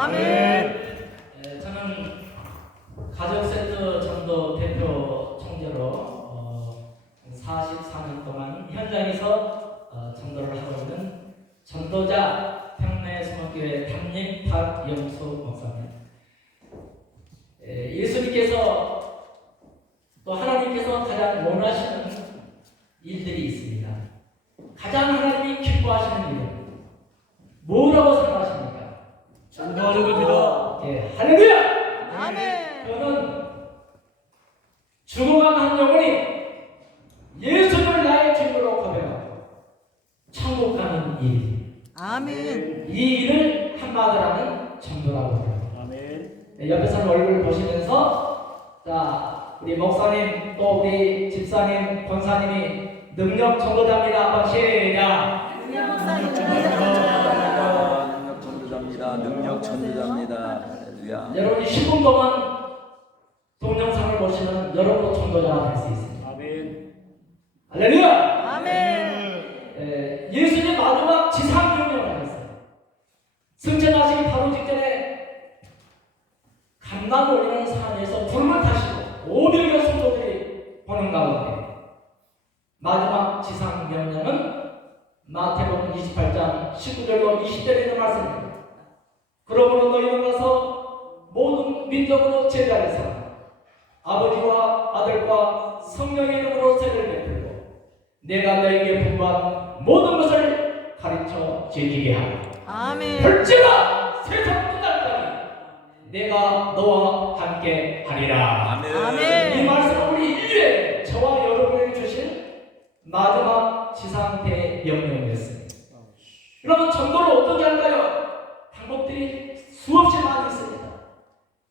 아멘. 에, 저는 가족센터 전도 대표 총재로 어, 44년 동안 현장에서 어, 전도를 하고 있는 전도자 평내 수목교회 담임 박영수 목사님. 에, 예수님께서 또 하나님께서 가장 원하시는 일들이 있습니다. 가장 하나님이 기뻐하시는 일은 뭐라고 생각하십니까? 전도하는 겁니다. 예, 할렐루야! 아멘. 저는 죽어간 한 영혼이 예수를 나의 주님으로 고백하고 천국 가는 일. 아멘. 이 일을 한마디로 하는 전도라고 해요. 아멘. 네, 옆에 사람 얼굴을 보시면서 자 우리 목사님 또 우리 집사님 권사님이 능력 전도자입니다. 한번 시작. 능력 전도자입니다. 능력 전도자입니다. 할렐루야. 여러분이 10분 동안 동영상을 보시면 여러분도 전도자가 될 수 있습니다. 아멘. 할렐루야! 아멘. 에, 예수님 마지막 지상 명령을 하셨어요. 승천하시기 바로 직전에 감난 올리는 산에서 불을 타시고 500여 성도들이 보는 가운데 마지막 지상 명령은 마태복음 28장 19절로 20절에 있는 말씀입니다. 그러므로 너희는 가서 모든 민족으로 제자를 삼아 아버지와 아들과 성령의 이름으로 세를 베풀고 내가 너에게 분부한 모든 것을 가르쳐 지키게 하라. 아멘. 벌지라 세상 끝날까지 내가 너와 함께 하리라. 아멘. 아멘. 이 말씀은 우리 인류에 저와 여러분에게 주신 마지막 지상대 명령이었습니다. 여러분 전도를 어떻게 할까요? 방법들이 수없이 많이 있습니다.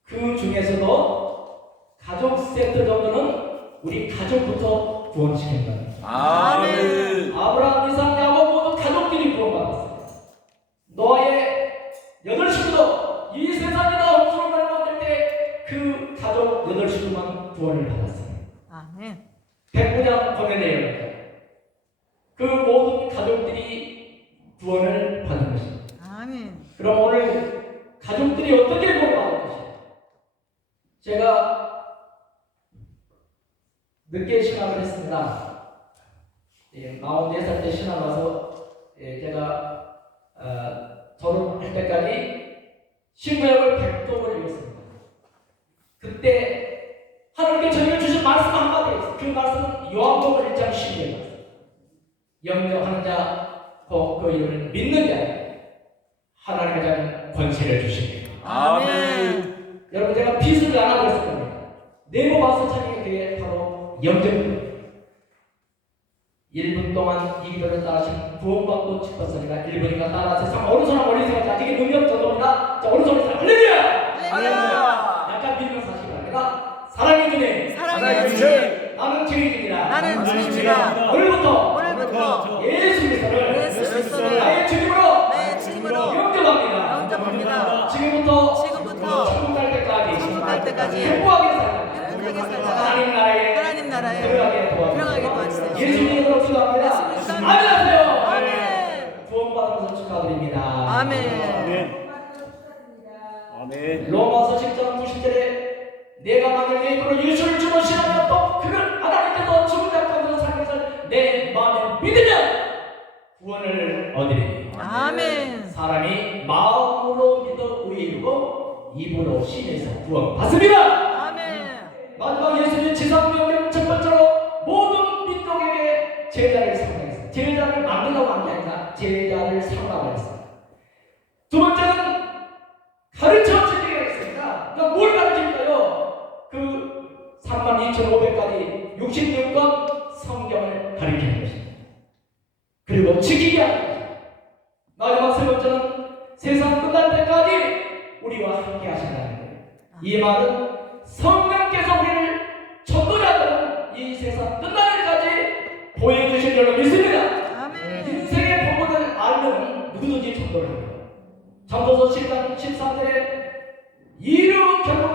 그 중에서도 가족 세트 정도는 우리 가족부터 구원시킨 거예요. 아멘. 아브라함, 이삭, 야곱 모두 가족들이 구원받았어요. 노아의 여덟 식구도 이 세상이 다 홍수를 밟았을 때그 가족 여덟 식구만 구원을 받았어요. 아멘. 백부장 권해내요. 그 모든 가족들이 구원을 받은 것입니다. 아멘. 그럼 오늘 가족들이 어떻게 구원받은 것입니까? 제가 늦게 신학을 했습니다. 예, 44살 때 신학 와서 예, 제가 어, 졸업할 때까지 신구약을 100독을 읽었습니다. 그때 하나님께 저에게 주신 말씀 한마디. 그 말씀은 요한복음 1장 12절 말씀. 영접하는 자, 곧그 이름을 믿는 자, 하나님의 자는 권세를 주십니다. 아멘. 여러분 제가 빚을 안 하고 있을 겁니다. 네모 마스 차기 그게 바로 영접입니다. 1분 동안 이 기도를 따라하시면 구원받고 싶었으니까 1분이니까 따라하세요. 어느 사람 머리 생각지 아직 능력 저도입니다. 자, 오른손 을 할렐루야! 할렐루야. 약간 믿는 사실이 아니라 사랑해 주네. 사랑해 주님. 나는 주님입니다. 나는 주님이다. 오늘부터 오늘부터 예수 그리스도를 예수 그리스도를 나의 주님으로 내 주님으로 영접합니다. 영접합니다. 지금부터 지금부터 천국 갈 때까지 천국 갈 때까지 행복하게 살다. 행복하게 살다가 하나님 나라에 하나님 나라에 들어가게 도와주세요. 들어가게 도와주세요. 예수님 이름으로 기도합니다. 예수님 아멘 하세요. 아멘. 구원받은 것을 축하드립니다. 아멘. 아멘. 아멘. 로마서 10장 90절에 내가 만일 내 입으로 예수를 주로 신하며 또 그를 하나님께서 죽은 자 가운데서 하실 내 마음에 믿으면 구원을 얻으리니 아멘. 사람이 마음으로 믿어 의에 이르고 입으로 신에서 구원 받습니다. 제자를 삼으했어요. 제자를 만들라고 한 게 아니라 제자를 주기가 있습니다. 그러니까? 그 32,500가지 66권 성경을 가르치는 것입니다. 그리고 지키게 하는 것입니다. 마지막 세 번째는 세상 끝날 때까지 우리와 함께 하신다는 거예요. 이 말은 성 줄로 믿습니다. 아멘. 인생의 본문을 알면 누구든지 전도를 합니다. 전도서 10장 13절에 이루 결국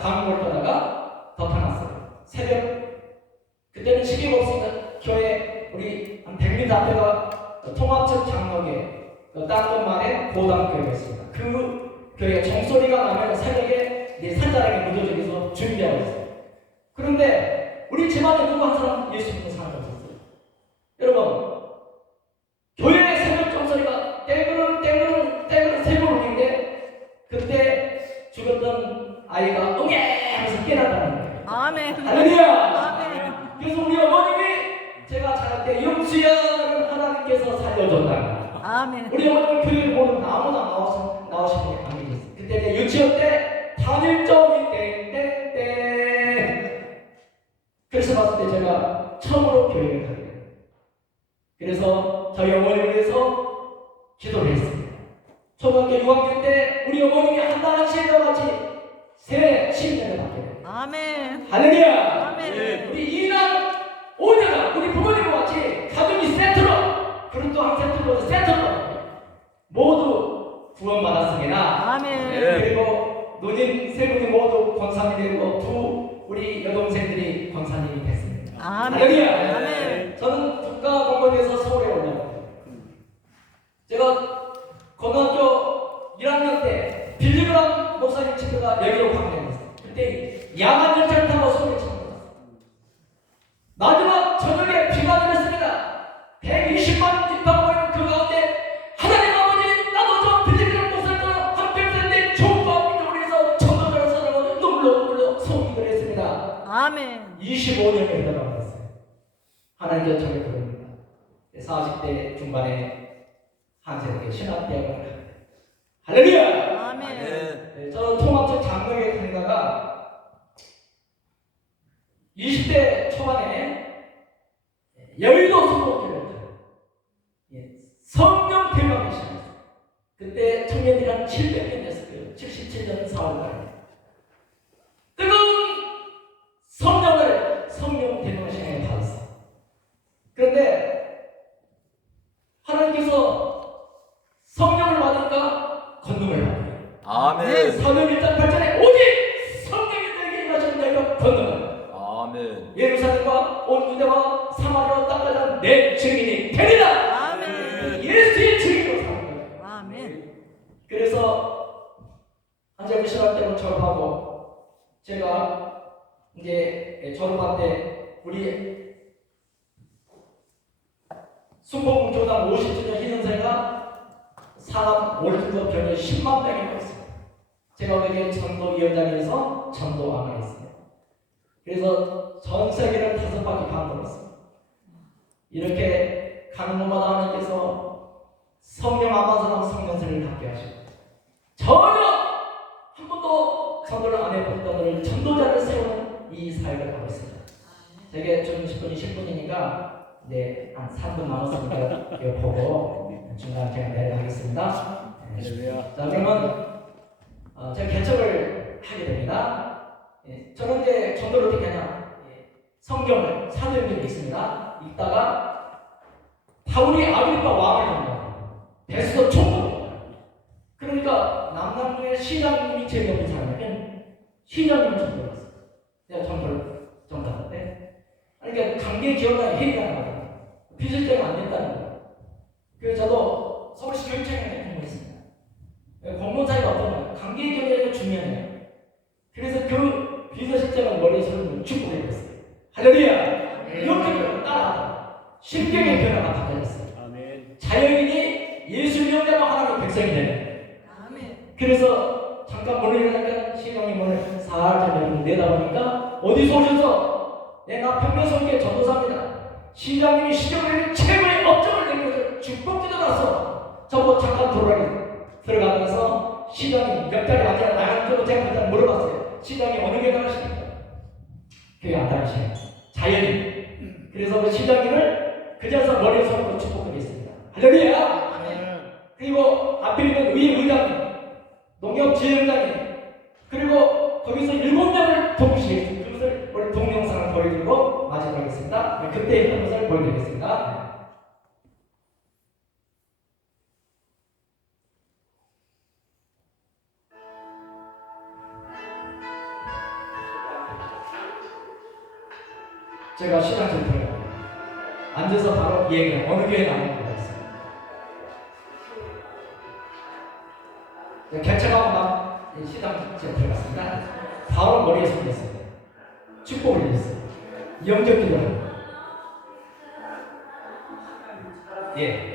감옥을 떠다가 덮어놨어요. 새벽 그때는 시계가 없으니까 교회 우리 한 100m 앞에가 통합적 장로교 그 땅끝 만에 고등교회가 있습니다. 그 교회가 종소리가 나면 새벽에 내 산자락에 묻어주기서 준비하고 있어요. 그런데 우리 집안에 누구 한 사람 예수 믿는 사람이 없었어요. 여러분, 교회 새벽 종소리가 떼그른 떼그른 떼그른 세번 울리는데 그때 죽었던 아이가 응애 하면서 깨어났다는 거예요. 아멘. 아멘. 그래서 우리 어머님이 제가 자랄 때 영수야를 하나님께서 살려줬다. 아멘. 우리 어머님 교회를 보는 아무나 나와서 나오시는 게 아니겠어요. 그때 내 유치원 때 단일점이 땡땡땡. 크리스마스 때 제가 처음으로 교회를 가게 돼요. 그래서 저희 어머니를 위해서 기도를 했습니다. 초등학교 6학년 때 우리 어머님이 한달 한시에 같이 새 신년을 받게 돼요. 아멘. 할렐루야! 아멘. 우리 이남 오녀가 우리 부모님과 같이 가족이 세트로 그릇도 한 세트로 세트로 모두 구원받았습니다. 아멘. 예. 그리고 누님 세 분이 모두 권사님이 되고 두 우리 여동생들이 권사님이 됐습니다. 아멘. 할렐루야! 아멘. 저는 국가 공무원에서 서울에 올라왔어요. 제가 고등학교 1학년 때 빌리그람 목사님 친구가 여기로 방문했어요. 그때 야간 열차를 타고 서울에 왔어요. 마지막 저녁에 비가 내렸습니다. 120만 입학하고 있는 그 가운데 하나님 아버지 나도 저 빌리그람 목사님과 한평생내 좋은 민족을 위해서 천도전을 서라고 눈물로 눈물로 소기를 했습니다. 아멘. 25년에 흘러가버렸어요. 하나님께서 저를 부릅니다. 40대 중반에 한세대 신학대학을 갑니다. 할렐루야! 아멘. 아멘. 네, 저는 통합적 장로에 다니다가 20대 초반에 여의도 가요. 예, 성령 대박이 시작했어요. 그때 청년들이 한 700명 됐을 거예요. 77년 4월달에. 뜨거운 성령을 성령 대박 시간에 받았어요. 그런데 하나님께서 성령을 받으니까 건능을 받아요. 아멘. 사도 1장 8절에 오직 성령이 너에게 임하시는 너희가 건너가 아멘. 예루살렘과 온 유대와 사마리아 땅까지 내 증인이 되리라 아멘. 예수의 증인으로 사는 거예요 아멘. 그래서 한자부 신학 때로 졸업하고 제가 이제 졸업할 때 우리 순복음 교당 50주년 희년사가 사람 월드컵 변호 10만 명이 모였어요. 제가 거기에 전도위원장에서 전도왕을 했어요. 그래서 전 세계를 다섯 바퀴 반 돌았어요. 이렇게 가는 곳마다 하나님께서 성령 사람 성령세를 갖게 하시고 전혀 한 번도 전도를 안 해본 분들을 전도자를 세우는 이 사역을 하고 있습니다. 되게 좀 10분이 10분이니까 이제 한 3분 남았으니까 이거 보고 중간 제가 내려가겠습니다. 네. 자 그러면 어, 제가 개척을 하게 됩니다. 예, 저는 이제 전도를 어떻게 하냐? 예, 성경을 사도행전이 있습니다. 읽다가 바울이 아그리파 왕을 전도해요. 베스도 총독. 그러니까 남남부의 시장님이 제일 높은 사람에게 시장님을 전도했어요. 내가 전도를 전도하는데 그러니까 관계 기업과 회의가 나거든요. 빚을 때가 안 된다는 거예요. 그래서 저도 서울시 교육청에 공부했습니다. 공무원 사이가 어떤 거예요? 관계 기업이 중요해요. 그래서 그 비서실장은 머리에 손을 축복해 줬어요. 할렐루야! 이렇게 신경의 변화가 바뀌었어요. 아멘. 자연인이 예수 믿는다고 하나님의 백성이 되는 아멘. 그래서 잠깐 문을 열니까 시장이 문을 살짝 열고 내다보니까 어디서 오셔서 내가 평면성계 전도사입니다. 시장님이 시정을 최고의 업적을 내면서 축복기도 나서 저보 잠깐 돌아가 들어가면서 시장님 몇 달에 앉아 나한테도 제가 물어봤어요. 시장이 어느 게 나가십니까? 교회 안 다니시네요. 자연인. 그래서 그 시장님을 그 자리에서 머리를 서고 축복드리겠습니다. 할렐루야! 아멘. 그리고 앞에 있는 의 의장님, 농협지회장님, 그리고 거기서 일곱 명을 돕으시겠습니다. 그것을 우리 동영상을 보여드리고 마지막하겠습니다. 네, 그때 있는 것을 보여드리겠습니다. 제가 시간 좀. 앉아서 바로 이 얘기를 어느 교회 나오는 것 같습니다. 개척하고 막 시장 제 들어갔습니다. 바로 머리에 손이 있어요. 축복을 드렸어요. 영적 기도를. 예.